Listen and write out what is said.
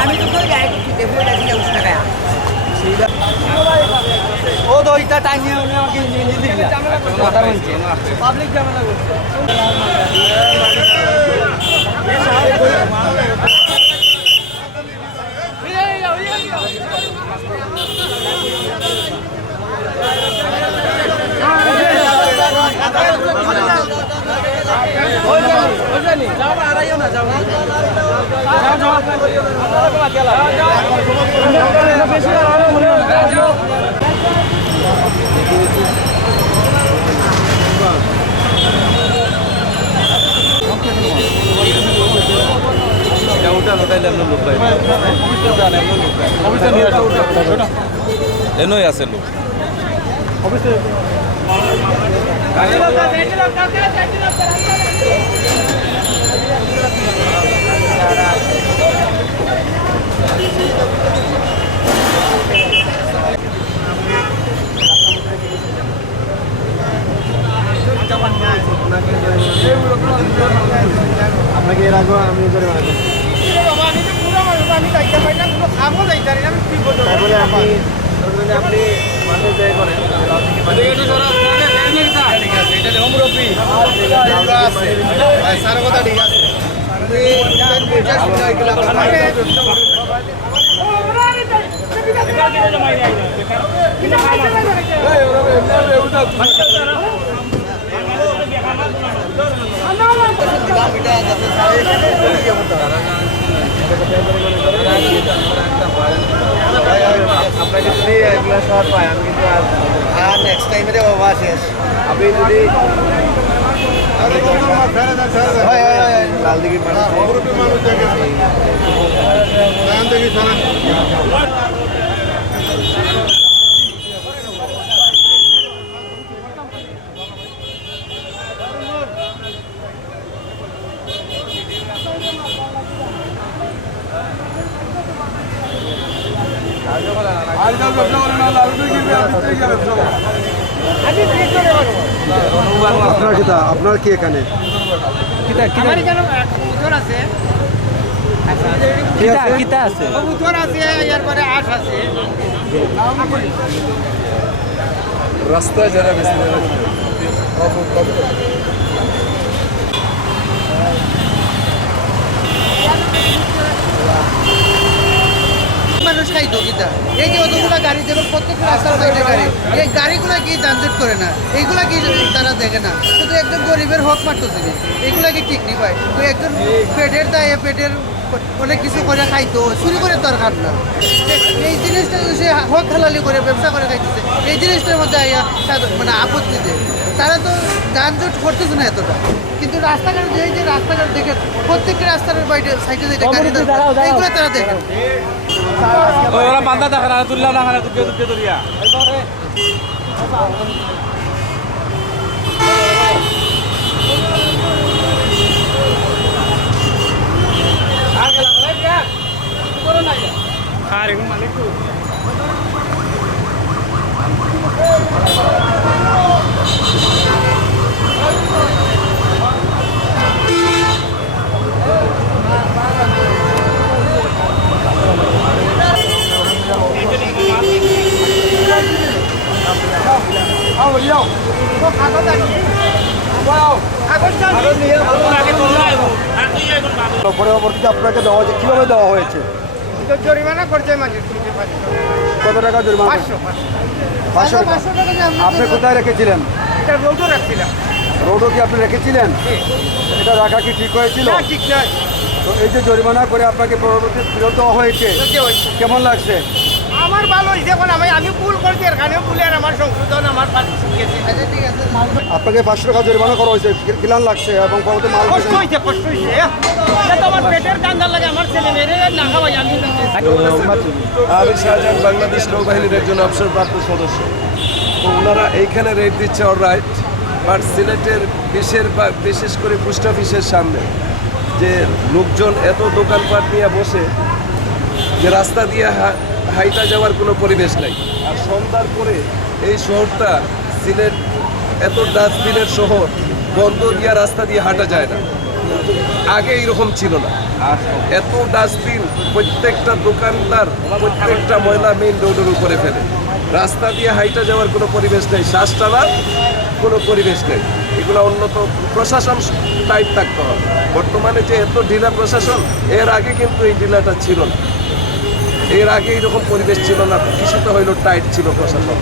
আমি তো ও তো ওইটা টাইনিয়ে আমাকে কথা বলছে পাবলিক ঝামেলা করছে। এনই আছে লোক আপনাকে এর আগে আমি আপনি মানুষ জয় করেন আপনাকে যদি এগুলো শহর পাই আমি কিন্তু আর নেক্সট টাইমে বাবা শেষ আপনি যদি লাল দিঘির মানুষ আপনার কি এখানে রাস্তায় যারা বেশি মানুষ খাইতো কিতা এই যে অতগুলো গাড়ি যেমন প্রত্যেকটা রাস্তার সাইডে গাড়ি এই গাড়িগুলো কি যানজট করে না এইগুলা কি তারা দেখে না শুধু একজন গরিবের হক মারতেছে এইগুলা কি ঠিক নি পায় তো একজন পেটের দায়ে পেটের অনেক কিছু করে খাইতো চুরি করে দরকার না এই জিনিসটা সে হক হালালি করে ব্যবসা করে খাইতেছে এই জিনিসটার মধ্যে মানে আপত্তি দেয় তারা তো যানজট করতেছে না এতটা কিন্তু রাস্তাঘাট যে রাস্তাঘাট দেখে প্রত্যেকটা রাস্তার বাইরে সাইডে যেটা গাড়ি এইগুলো তারা দেখে ওরা বান্দা দেখা না তুললা দেখা না তুকে তুকে ধরিয়া আরে মালিক পরবর্তীতে আপনাকে দেওয়া হয়েছে কীভাবে দেওয়া হয়েছে জরিমানা করছে মাঝে কত টাকা জরিমানা 500 টাকা আপনি কোথায় রেখেছিলেন এটা রোডও রাখছিলাম রোডও কি আপনি রেখেছিলেন এটা রাখা কি ঠিক হয়েছিল ঠিক নয় তো এই যে জরিমানা করে আপনাকে পরবর্তী ফেরত দেওয়া হয়েছে কেমন লাগছে আমার ভালো হয়েছে এখন আমি ভুল করছি এখানে ভুলের আমার সংশোধন আমার ঠিক আছে আপনাকে 500 টাকা জরিমানা করা হয়েছে কিলান লাগছে এবং পরবর্তী মাল কষ্ট হয়েছে আমার পেটের কান্দার লাগে আমার ছেলে মেয়ে না খাওয়াই আমি শাহজাহান বাংলাদেশ নৌবাহিনীর একজন অবসরপ্রাপ্ত সদস্য তো ওনারা এইখানে রেড দিচ্ছে অলরাইট বাট সিলেটের বিশেষ করে পোস্ট অফিসের সামনে যে লোকজন এত দোকানপাট নিয়ে বসে যে রাস্তা দিয়ে হাইটা যাওয়ার কোনো পরিবেশ নাই আর সন্ধ্যার পরে এই শহরটা সিলেট এত ডাস্টবিনের শহর বন্ধ দিয়ে রাস্তা দিয়ে হাঁটা যায় না। আগে এরকম ছিল না, এত ডাস্টবিন, প্রত্যেকটা দোকানদার প্রত্যেকটা ময়লা মেইন রোডের উপরে ফেলে। রাস্তা দিয়ে হাইটা যাওয়ার কোনো পরিবেশ নেই, শ্বাস টানার কোনো পরিবেশ নেই। এগুলো উন্নত প্রশাসন টাইট থাকতে হবে। বর্তমানে যে এত ঢিলা প্রশাসন, এর আগে কিন্তু এই ঢিলাটা ছিল না, এর আগে এরকম পরিবেশ ছিল না, কিছুটা হইলেও টাইট ছিল প্রশাসন।